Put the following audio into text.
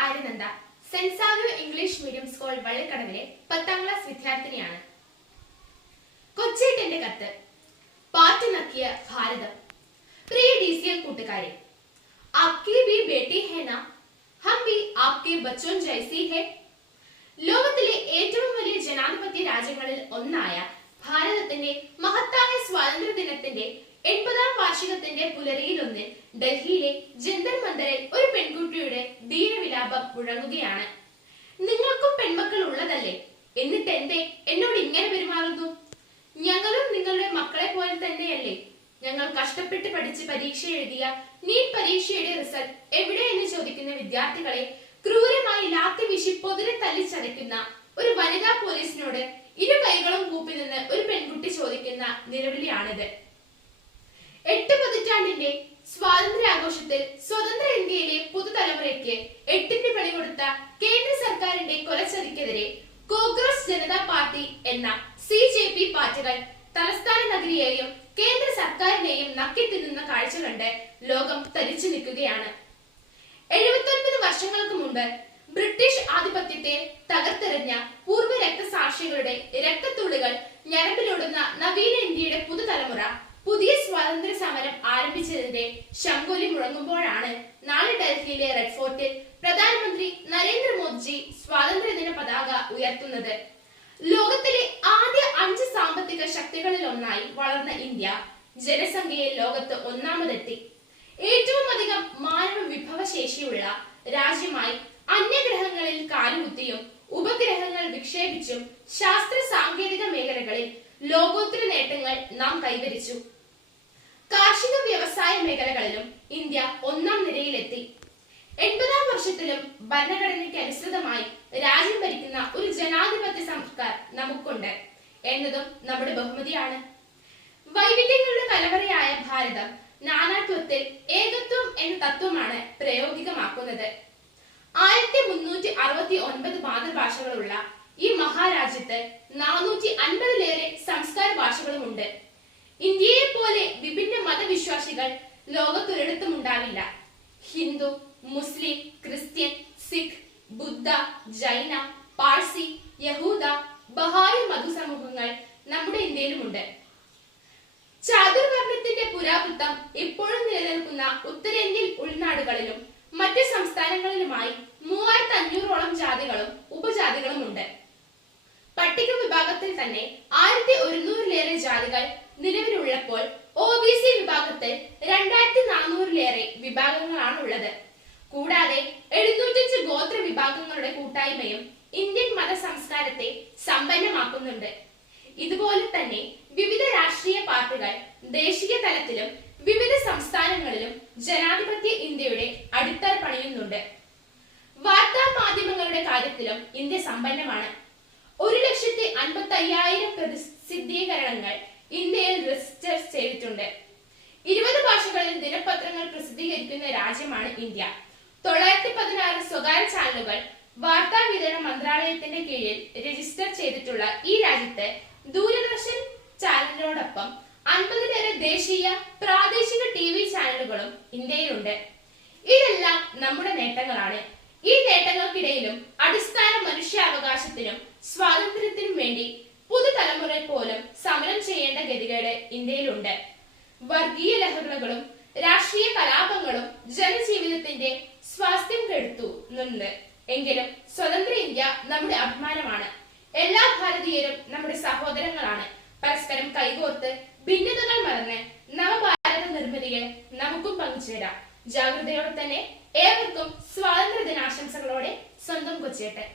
Aryananda Saint Savio English medium school വള്ളിക്കടവിലെ 10ാം class വിദ്യാർത്ഥിനിയാണ്. കൊച്ചേട്ടന്റെ കത്ത്. പാട്ട് നക്കിയ ഭാരതം. പ്രിയ DCL കൂട്ടുകാരെ, ആപ്കി ഭി ബേട്ടി ഹൈ നാ, ഹം ഭി ആപ്കെ ബച്ചോൻ ജൈസി ഹൈ. ലോകത്തിലെ ഏറ്റവും വലിയ ജനാധിപത്യ രാജ്യങ്ങളിൽ ഒന്നായ ഭാരതത്തിന്റെ മഹത്തായ സ്വാതന്ത്ര്യ ദിനത്തിന്റെ 80ാം വാർഷികത്തിന്റെ പുലരിയിലൊന്നിൽ ഡൽഹിയിലെ ജന്തർ മന്ദറിൽ ഒരു പെൺകുട്ടിയുടെ ധീരവിലാപം മുഴങ്ങുകയാണ്. നിങ്ങൾക്കും പെൺമക്കൾ ഉള്ളതല്ലേ, എന്നിട്ട് എന്തേ എന്നോട് ഇങ്ങനെ പെരുമാറുന്നു? ഞങ്ങളും നിങ്ങളുടെ മക്കളെ പോലെ തന്നെയല്ലേ. ഞങ്ങൾ കഷ്ടപ്പെട്ട് പഠിച്ച് പരീക്ഷ എഴുതിയ നീറ്റ് പരീക്ഷയുടെ റിസൾട്ട് എവിടെ എന്ന് ചോദിക്കുന്ന വിദ്യാർത്ഥികളെ ക്രൂരമായി ലാത്തി വീശി പൊതിരെ തല്ലിച്ചതയ്ക്കുന്ന ഒരു വനിതാ പോലീസിനോട് ഇരു കൈകളും കൂപ്പി നിന്ന് ഒരു പെൺകുട്ടി ചോദിക്കുന്ന നിലവിളിയാണിത്. 8 പതിറ്റാണ്ടിന്റെ സ്വാതന്ത്ര്യാഘോഷത്തിൽ സ്വതന്ത്ര ഇന്ത്യയിലെ പുതുതലമുറയ്ക്ക് 8ന്റെ പണി കൊടുത്ത കേന്ദ്ര സർക്കാരിന്റെ കൊലച്ചതിക്കെതിരെ കോക്രോച്ച് ജനതാ പാർട്ടി എന്ന CJP പാർട്ടികൾ തലസ്ഥാന നഗരിയെയും കേന്ദ്ര സർക്കാരിനെയും നക്കിത്തിന്നുന്ന കാഴ്ച കണ്ട് ലോകം തരിച്ചു നിൽക്കുകയാണ്. 79 വർഷങ്ങൾക്ക് മുമ്പ് ബ്രിട്ടീഷ് ആധിപത്യത്തെ തകർത്തെറിഞ്ഞ പൂർവ്വ രക്തസാക്ഷികളുടെ രക്തത്തുള്ളികൾ ഞരമ്പിലോടുന്ന നവീന ഇന്ത്യയുടെ പുതുതലമുറ പുതിയ സ്വാതന്ത്ര്യ സമരം ആരംഭിച്ചതിന്റെ ശംഖൊലി മുഴങ്ങുമ്പോഴാണ് നാളെ ഡൽഹിയിലെ റെഡ് ഫോർട്ടിൽ പ്രധാനമന്ത്രി നരേന്ദ്രമോദിജി സ്വാതന്ത്ര്യദിന പതാക ഉയർത്തുന്നത്. ലോകത്തിലെ ആദ്യ 5 സാമ്പത്തിക ശക്തികളിൽ ഒന്നായി വളർന്ന ഇന്ത്യ ജനസംഖ്യയിൽ ലോകത്ത് ഒന്നാമതെത്തി. ഏറ്റവും അധികം മാനവ വിഭവശേഷിയുള്ള രാജ്യമായി അന്യഗ്രഹങ്ങളിൽ കാലുകുത്തിയും ഉപഗ്രഹങ്ങൾ വിക്ഷേപിച്ചും ശാസ്ത്ര സാങ്കേതിക മേഖലകളിൽ ലോകോത്തര നേട്ടങ്ങൾ നാം കൈവരിച്ചു. കാർഷിക വ്യവസായ മേഖലകളിലും ഇന്ത്യ 1ാം നിരയിലെത്തി. 80ാം വർഷത്തിലും ഭരണഘടനയ്ക്ക് അനുസൃതമായി രാജ്യം ഭരിക്കുന്ന ഒരു ജനാധിപത്യ സർക്കാർ നമുക്കുണ്ട് എന്നതും നമ്മുടെ ബഹുമതിയാണ്. വൈവിധ്യങ്ങളുടെ കലവറയായ ഭാരതം നാനാത്വത്തിൽ ഏകത്വം എന്ന തത്വമാണ് പ്രായോഗികമാക്കുന്നത്. 1369 മാതൃഭാഷകളുള്ള ഈ മഹാരാജ്യത്ത് 450-ലേറെ സംസ്കാര ഭാഷകളുമുണ്ട്. ഇന്ത്യയെ പോലെ വിഭിന്ന മതവിശ്വാസികൾ ലോകത്തൊരിടത്തും ഉണ്ടാവില്ല. ഹിന്ദു, മുസ്ലിം, ക്രിസ്ത്യൻ, സിഖ്, ബുദ്ധ, ജൈന, പാഴ്സി, യഹൂദ, ബഹായി മതസമൂഹങ്ങൾ നമ്മുടെ ഇന്ത്യയിലുമുണ്ട്. ചാതുർവർണ്ണത്തിന്റെ പുരാവൃത്തം ഇപ്പോഴും നിലനിൽക്കുന്ന ഉത്തരേന്ത്യൻ ഉൾനാടുകളിലും മറ്റ് സംസ്ഥാനങ്ങളിലുമായി 3500ഓളം ജാതികളും ഉപജാതികളും ഉണ്ട്. പട്ടിക വിഭാഗത്തിൽ തന്നെ 1100-ലേറെ ജാതികൾ നിലവിലുള്ളപ്പോൾ OBC വിഭാഗത്തിൽ 2400-ലേറെ വിഭാഗങ്ങളാണുള്ളത്. കൂടാതെ 705 ഗോത്ര വിഭാഗങ്ങളുടെ കൂട്ടായ്മയും ഇന്ത്യൻ മത സംസ്കാരത്തെ സമ്പന്നമാക്കുന്നുണ്ട്. ഇതുപോലെ തന്നെ വിവിധ രാഷ്ട്രീയ പാർട്ടികൾ ദേശീയ തലത്തിലും വിവിധ സംസ്ഥാനങ്ങളിലും ജനാധിപത്യ ഇന്ത്യയുടെ അടിത്തറ പണിയുന്നുണ്ട്. വാർത്താ മാധ്യമങ്ങളുടെ കാര്യത്തിലും ഇന്ത്യ സമ്പന്നമാണ്. 1,55,000 പ്രസിദ്ധീകരണങ്ങൾ ഇന്ത്യയിൽ രജിസ്റ്റർ ചെയ്തിട്ടുണ്ട്. 20 ഭാഷകളിൽ ദിനപത്രങ്ങൾ പ്രസിദ്ധീകരിക്കുന്ന രാജ്യമാണ് ഇന്ത്യ. 916 സ്വകാര്യ ചാനലുകൾ വാർത്താ വിതരണ മന്ത്രാലയത്തിന്റെ കീഴിൽ രജിസ്റ്റർ ചെയ്തിട്ടുള്ള ഈ രാജ്യത്ത് ദൂരദർശൻ ചാനലിനോടൊപ്പം 50-ലേറെ ദേശീയ പ്രാദേശിക TV ചാനലുകളും ഇന്ത്യയിലുണ്ട്. ഇതെല്ലാം നമ്മുടെ നേട്ടങ്ങളാണ്. ഈ നേട്ടങ്ങൾക്കിടയിലും അടിസ്ഥാന മനുഷ്യാവകാശത്തിനും സ്വാതന്ത്ര്യത്തിനും വേണ്ടി പുതുതലമുറ പോലും സമരം ചെയ്യേണ്ട ഗതികേട് ഇന്ത്യയിലുണ്ട്. വർഗീയ ലഹളകളും രാഷ്ട്രീയ കലാപങ്ങളും ജനജീവിതത്തിന്റെ സ്വാസ്ഥ്യം കെടുത്തുന്നുണ്ട്. എങ്കിലും സ്വതന്ത്ര ഇന്ത്യ നമ്മുടെ അഭിമാനമാണ്. എല്ലാ ഭാരതീയരും നമ്മുടെ സഹോദരങ്ങളാണ്. പരസ്പരം കൈകോർത്ത് ഭിന്നതകൾ മറന്ന് നവഭാരത നിർമ്മിതിയിൽ നമുക്കും പങ്കുചേരാം. ജാഗ്രതയോടെ തന്നെ ഏവർക്കും സ്വാതന്ത്ര്യ ദിനാശംസകളോടെ സ്വന്തം കൊച്ചേട്ടൻ.